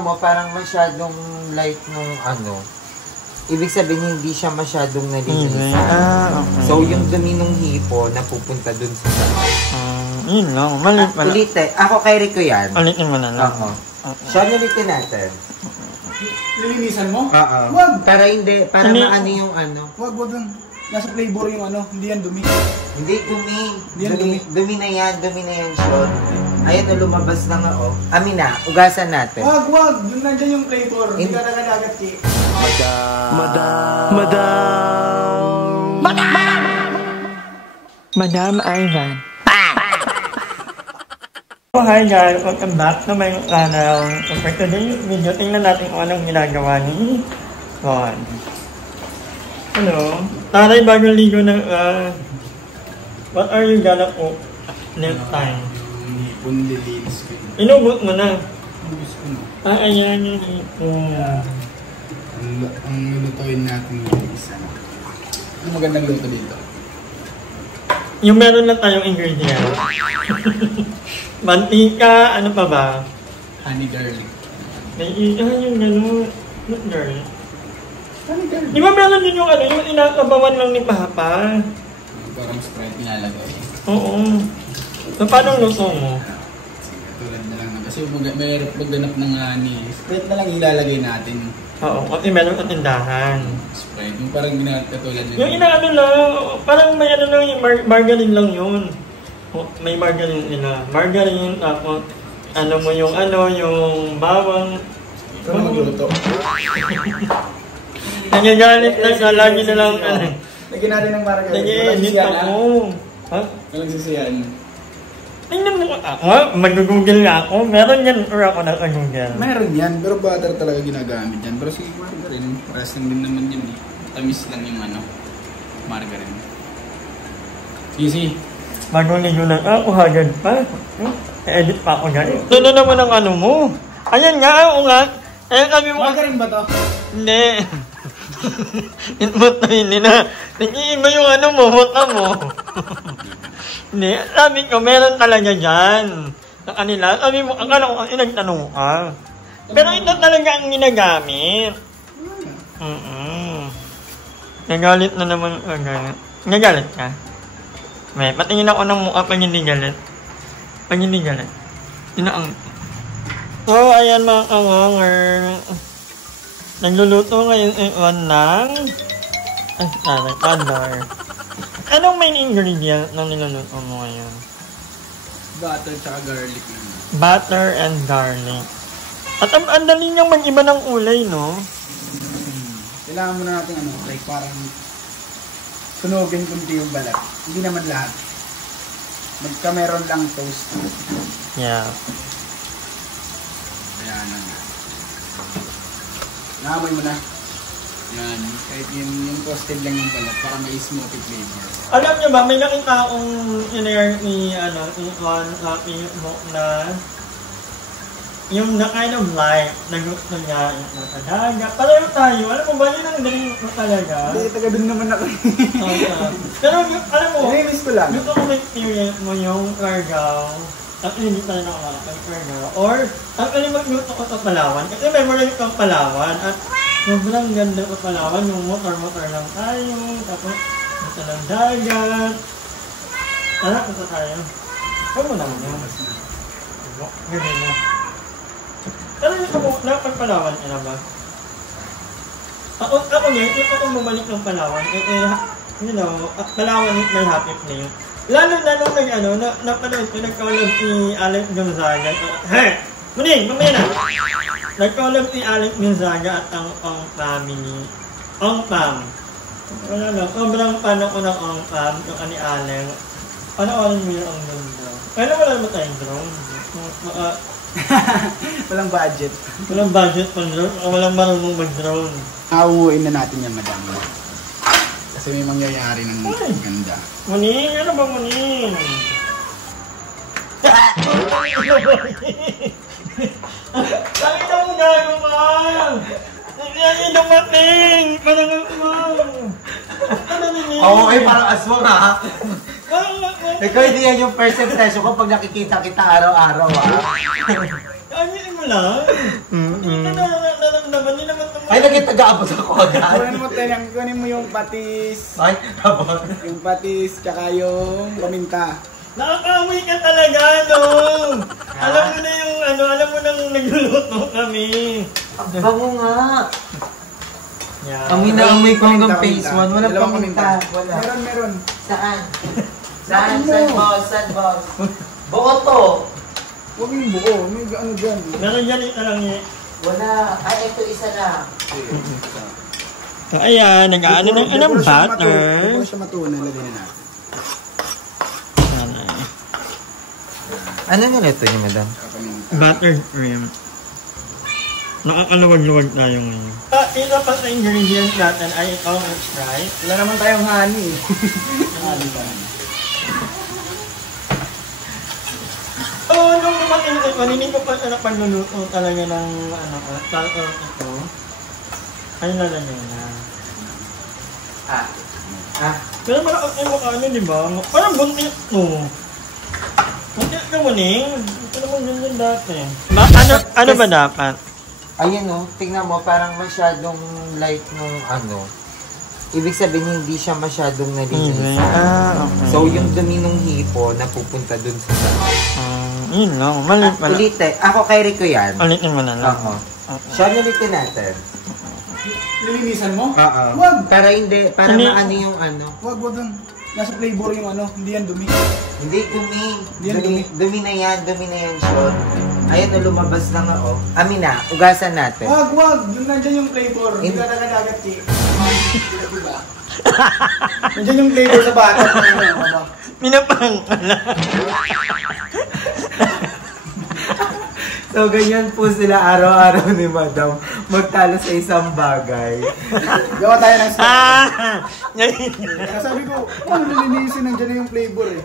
tingnan mo, parang masyadong light nung ano. Ibig sabihin, hindi siya masyadong nalinisan. Okay. So, yung dumi ng hipo, napupunta dun sa yun lang. Malit pala. Ulitin. Ako kay Rico yan. Ulitin mo na lang. Oo. Siya ulitin natin. Lilinisan mo? Oo. Wag! Para hindi, para maano yung ano. Wag lang. Nasa flavor yung ano, hindi yan dumi. Hindi, dumi. Hindi yan dumi. Dumi na yan, Sean. Ayan na, lumabas na nga, oh. Amina, ugasan natin. Wag! Doon nandiyan yung flavor. Hindi ka nagadagat, Ki. Madam Ivan. Oh, hi guys! Welcome back to my channel. So for today's video, tingnan natin kung anong ginagawa ni Ron. Ano? Taray bagong ligo ng what are you gonna cook next time? Bundilinis ko yun. Inubot mo na. Ubus ko na. Ayan yung ito. Ang lutuin natin yung isa. Ano magandang luto dito? Yung meron lang tayong ingredient. Mantika, ano pa ba? Honey garlic. Yung gano'n. Not garlic. Honey garlic? Di ba meron din yung ano, yung inakabawan lang ni Papa? Parang Sprite nilalagay. Oo. So, paano luto mo? Tulad na lang. Kasi may magganap ng honey. Sprite na lang ilalagay natin. Oo, kasi meron sa tindahan. Sprite. Yung parang ginatulad nila. Yung inaano lang, parang may ano lang yung margarine lang yun. May margarine nila. Margarine, tapos ano mo yung bawang. Ikaw na magluto. Nagagalit na siya, lagi na lang Lagyan natin ng margarine. nag-i-edit ako. Ha? Walang sisiyan. Tingnan mo ako, mag-google na ako. Meron yan or ako nag-google. Meron yan, pero butter talaga ginagamit yan. Pero sige, margarine. Paras lang din naman yun eh. Tamis lang yung margarine. Sige. Bagong ligo lang ako, hagad pa. E-edit pa ako guys. Ano naman ang ano mo? Ayan nga, oo nga. Eh, sabi mo... Margarine ba to? Hindi. Input na hindi na. Nag-iiba yung ano mo, mota mo. Hindi, sabi ko, meron talaga dyan. Sa kanila, sabi mo, akala ko, nagtanong ka. Pero ito talaga ang ginagamit. Nagalit na naman, nagalit ka? May, patingin ako ng mukha pag hindi galit. Pag hindi galit. Tinaang. So, ayan mga kawanger. Nagluluto ngayon ng butter. Anong main ingredient na niluluto mo ngayon? Butter tsaka garlic. Butter and garlic. At ang dali niyang mag-iba ng kulay, no? Kailangan mo na natin like parang sunugin kunti yung balat. Hindi naman lahat. Magka-meron lang toast. Yeah. Ayan na. Naamoy mo na. Yan. Kahit yung toasted lang yung balat para may smoky flavor. Alam niyo ba, may nakita akong in-air ni Facebook na yung na kind of like, nagusto niya yung nakadaga. Pareho tayo, alam mo ba, yun ang galing mo talaga? Hindi, taga dun naman ako. Pero alam mo, miss ko lang. gusto ko ma-experience mo yung Cargao. Actually, hindi tayo nakakalakan ng Cargao. Or, actually, magluto ko sa Palawan. Kasi memory kang Palawan. At sobrang ganda sa Palawan. Yung motor-motor lang tayo. Tapos, gusto ng dagat. Tara, gusto tayo. Huwag mo naman yun. Ganyan na. Pero yung napagpalawan ka na ba? Ako ngayon, gusto kong bumalik ng Palawan. You know, Palawan may happy place. Lalo napanood ko, nag-collab si Alex Gonzaga. Hey! Muning, mamaya na! Nag-collab si Alex Gonzaga at ang family. Ong Pam. Wala lang, sobrang fan ako ng Ong Pam, yung ani Alex. Ano mo yung ang ganda? Kaya wala naman tayong drone. Walang budget. Walang budget pang drone, walang marunong mag-drone. Auuin na natin yan, madam. Kasi may mangyayari ng ganda. Muning, ano ba Muning? Nakita mo gago ka! Hindi dumating! Parang Oo, parang aswang ha. Ikaw hindi yan yung first impression ko pag nakikita kita araw-araw ha. Ano mo lang. Hindi ka naman, hindi naman naman. Ay, naging-taga-abot ako agad. Kunin mo yung patis. Ay, abot. Yung patis, tsaka yung paminta. Nakakamoy ka talaga, no? Alam mo na yung alam mo nang nagluluto kami. Ang bango nga. Yan. Amoy na amoy ko hanggang phase 1. Wala Dalawang pang minta. Wala. Meron. Saan? Saan, boss? Buo to. Huwag yung buo. May ano dyan. Meron dyan ito lang eh. Wala. Ay, ito isa na. So, ayan, nag-ano ng butter. Before siya matunan, lagyan na natin. Ano nilito niyo, madam? Butter cream. Nakakaluwag-luwag tayo ngayon. Ito pa sa ingredients natin ay itong Sprite. Wala naman tayong honey. Honey pa naman. Oo, nung dumating ito, hindi ko pa siya napagluluto talaga ng talco ito. Ay, lalagyan na. Pero parang ang mukha nyo, di ba? Parang buntis to. Buntis ka mo, Ning. Ito naman ganyan dati. Ano ba dapat? Ayun o, tingnan mo, parang masyadong light nung ano. Ibig sabihin, hindi siya masyadong nalinis. Okay. So, yung dumi nung hipo, napupunta dun sa Yun lang, malit pala. Ulitin. Ako kay Rico yan. Ulitin mo na lang. Oo. Siya ulitin natin. Lilinisan mo? Oo. Wag! Para hindi, para Hindi. maano yung ano. Wag. Nasa flavor yung ano, hindi yan dumi. Hindi, dumi. Hindi yan dumi. Dumi na yan, Sean. Ayun, lumabas na nga, oh. Amina, ugasan natin. Wag! Yung nandyan yung flavor. Hindi ka nagagagat ki. Diba? Nandyan yung flavor sa bata. Minapang pala. So, ganyan po sila araw-araw ni Madam. Magtalo sa isang bagay. Gawa tayo ng style. Ngayon. Sabi ko, ano lilinisin, nandyan na yung flavor eh.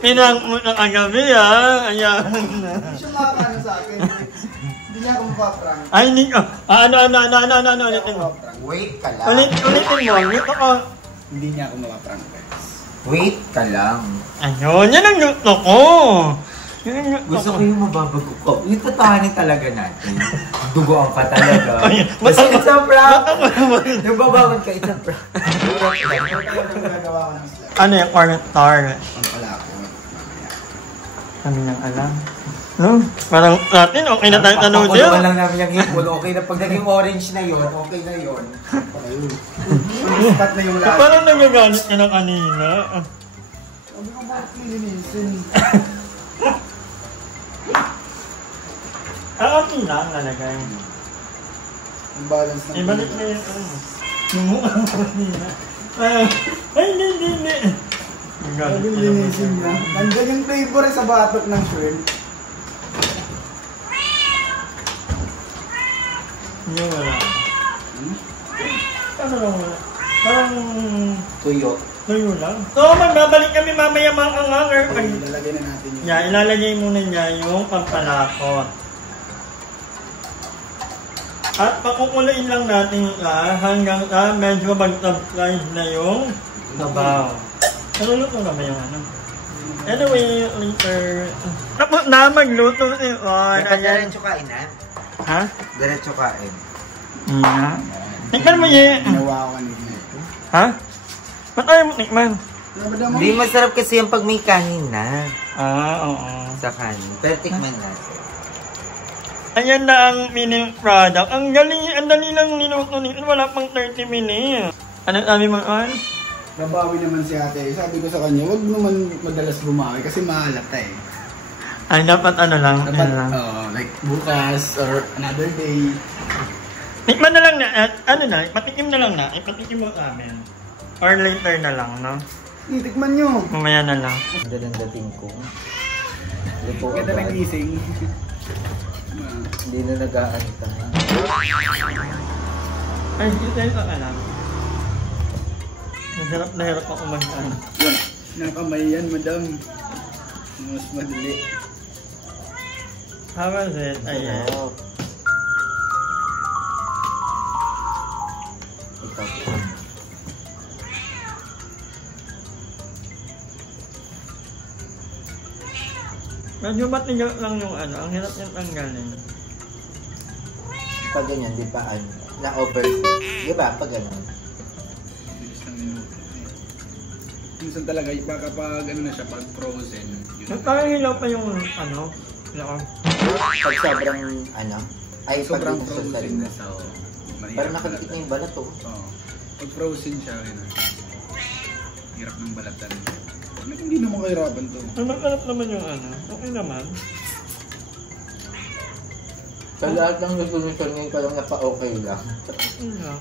Pinang mo ng agabi ayan. Hindi siya makakano sa akin. Hindi niya ako mapaprank. Ay, hindi ko. Ano, ulitin mo. Wait ka lang. Ulitin mo, ulit ako. Hindi niya ako mapaprank, guys. Wait ka lang. Ayun, yan ang luto ko. Yan ang luto Gusto ko. ko yung mababago ko. Yung tatahanin talaga natin. Dugoan ka talaga. Ay, Kasi it's a prank. naman. Yung babawan ka, it's a prank. Nagawa ko ng slap. Ano yung corner? Ang pala ako. Mamaya. Kami nang alam. No? Parang natin, okay na tayo tanong Pakuluan dyan. lang namin yung hipol. Okay na. Pag naging orange na yun, okay na yun. Ayun. Spot na yung lahat. Parang nagagalit ka na kanina. Sabi ko, bakit lilinisin? Okay lang nalagay. Ang balance ng Ibalik na yun. Yung mukha mo kanina. Ay, hindi. Sabi lilinisin na. Nandyan yung flavor sa batok ng shrimp. Hindi wala. Ano lang wala? Parang Tuyo. tuyo lang. So, magbabalik kami mamaya mga kanganger. Ilalagay na natin yun. Yeah, ilalagay muna niya yung pampalakot. At pakukulain lang natin hanggang medyo mag-subside na yung sabaw. Naluluto na ba yung ano? Anyway, later. Tapos na magluto si Juan. Diretso kain, ha? Ha? Diretso kain. Tikman mo yun. Ginawa ko kanina ito. Ha? Ba't ayaw mo tikman? Hindi masarap kasi yung pag may kanin na. Oo. Sa kanin. Pero tikman natin. Ayan na ang mini product. Ang galing, ang dali lang niluto nito. Wala pang 30 minutes. Ano sabi mo, Juan? Nabawi naman si ate. Sabi ko sa kanya, huwag naman madalas bumawi kasi mahalata eh. Ay, dapat ano lang. Dapat, ano lang. like bukas or another day. Tikman na lang na, ano na, ipatikim na lang na, ipatikim mo sa amin. Or later na lang, no? Tikman nyo. Mamaya na lang. Ganda ng dating ko. Luto Ganda ng agad. gising. Hindi na nag-aanta. Ay, hindi tayo sa alam. Masarap na hirap ako mag-ano. Nakamay yan, madam. Mas madali. How was it? Ayan. Ikaw. Medyo matigas lang yung ano, ang hirap yung tanggalin. Pag ganyan, di ba, ano, na-overcook. Di ba, pag ganun? Bilis ng minuto. Minsan talaga, kapag ano na siya, pag frozen, yun. Parang hilaw pa yung ano, hilaw. Pag sobrang, ano, ay Sobrang pag sa frozen na sarili. siya. Parang nakadikit na yung balat, oh. Oo. Pag frozen siya, yun. Hirap ng balatan. Bakit hindi naman kahirapan to? Naman naman yung ano, okay naman. Sa lahat ng resolution ngayon ka lang napa-okay lang. Yun lang.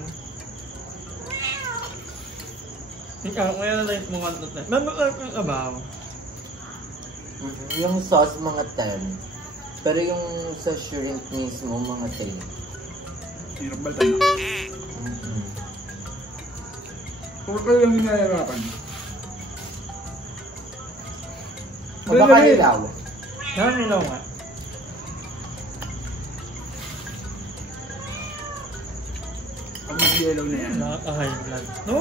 Ikaw, kaya like mo 1 to 10. Memorable yung abaw. Yung sauce, mga 10. Pero yung sa shrimp mismo, mga 10. Hirap balatan. Kung kayo lang hinahirapan. O baka nilaw. Kaya nilaw nga. Pag mag-yellow na yan. Nakaka-high blood. No!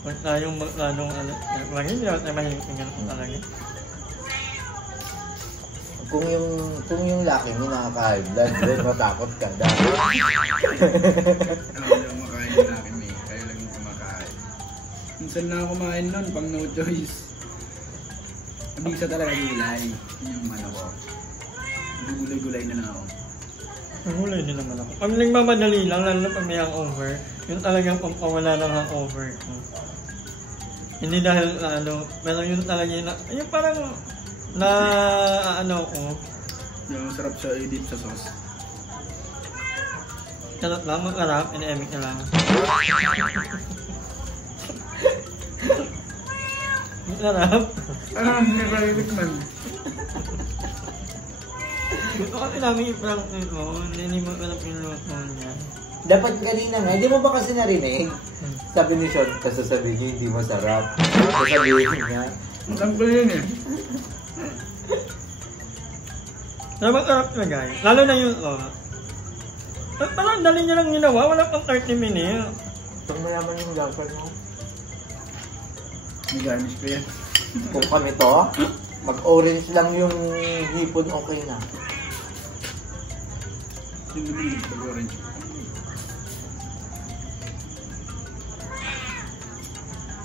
Huwag tayong maglanong ano. Lagi hindi natin mahilig yung ganun talaga. Kung yung laki mo nakaka-high blood, then matakot ka dahil. Alam mo makain na akin eh. Kayo lang yung kumakain. Minsan na ako kumain nun, pang no choice. Nabisa talaga gulay. Yun yung ano ko. Gulay-gulay na lang ako. Mahulay din naman ako. Pag nagmamadali lang, lalo na pag may hangover, yun talagang pampawala ng hangover ko. Hindi dahil ano, pero yun talaga yung parang na ano ko. Yung sarap siya i-dip sa sauce. Sarap lang, mag-arap, in-emic na lang. Mag-arap. Ano, hindi ba i-recommend? Gusto kasi namin i-prank ito, hindi mo alam yung luto niya. Dapat kanina nga, hindi mo ba kasi narinig? Sabi ni Sean, kasasabihin niya hindi masarap. Kasasabihin niya. Alam ko yun eh. Masarap na guys, lalo na yung parang dali niya lang ginawa, wala pang 30 minutes. Pag mayaman yung lasa mo. May garnish pa yan. Kung kami to, mag-orange lang yung hipon, okay na. Yung naman yung pag-orange.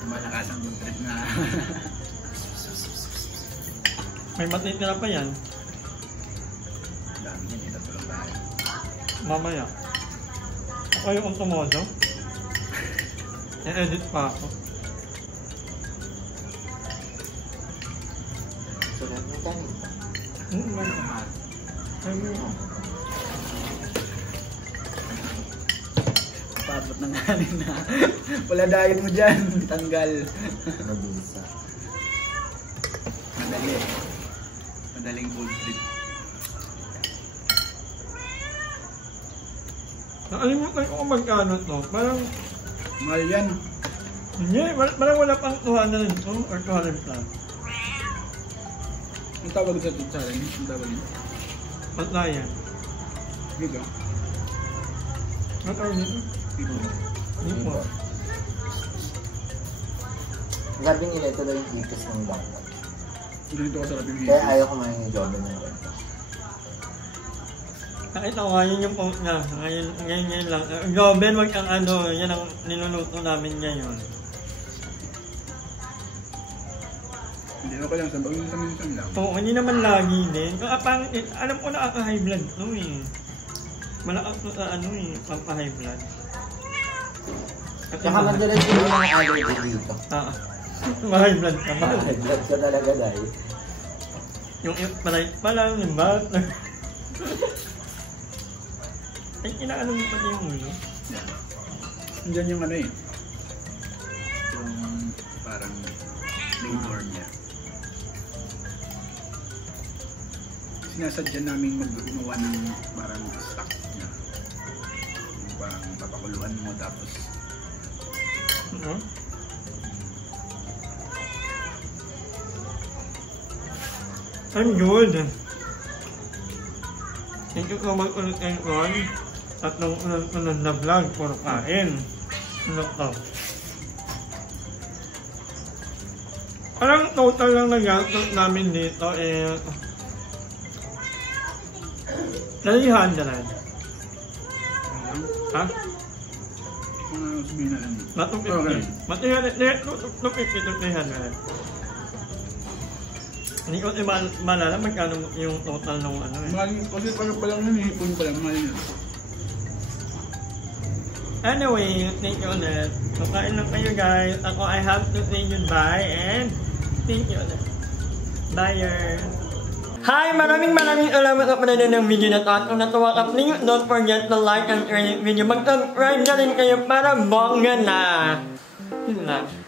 Malakas ang good trip na. May matitira pa yan, Dami yan, ito tulong tayo. mamaya. Ako yung tumodo. I-edit pa ako. Sulat mo tayo. Papot ng kanin na. Wala diet mo dyan. Tanggal. Mabisa. Madali. Madaling food trip. Nakalimutan ko kung magkano to. Parang, Mahal yan. hindi, parang wala pang 200 ito or 200 plus. Ang tawag sa challenge, ang tawag yun. Patayan. Dito. Ang tawag nito? Dito. Hindi po. Sabi nila ito daw yung ikas ng dapat. Ganito ko sarap yung Kaya hito. ayaw kumain ng job na ito. Nakita ko ngayon yung post niya. Ngayon lang. Joben, wag kang ano, yan ang niluluto namin ngayon. Hindi na ko lang, minsan lang. Oo, hindi naman lagi din. Alam ko nakaka-high blood to eh. Malakas to sa ano eh, pampa-high blood. Saka madalas yung mga allergy dito. Ma-high blood ka ba? High blood ka talaga dahil. Yung palay pa lang, yung bat. Ay, inaano mo pati yung ulo? Yan. Diyan yung ano eh. Yung parang flavor niya. Sinasadya namin gumawa ng parang stock niya. Yung parang papakuluan mo tapos I'm good. Thank you so much ulit kayo Ron. At nung unang na vlog, puro kain. Ano to? Parang total lang nagastos namin dito Nalihan ka na. Ha? Sabihin na lang. Matupit Okay. na. Matupit na. Hindi ko malala magkano yung total nung ano eh. Mahal, kasi pa lang yun, hipon pa lang, mahal yun. Anyway, thank you ulit. Makain lang kayo guys. Ako, I have to say goodbye and thank you ulit. Bye! Hi! Maraming salamat sa panonood ng video na to. At kung natuwa ka, please don't forget to like and share this video. Mag-subscribe na rin kayo para bongga na. Yun lang.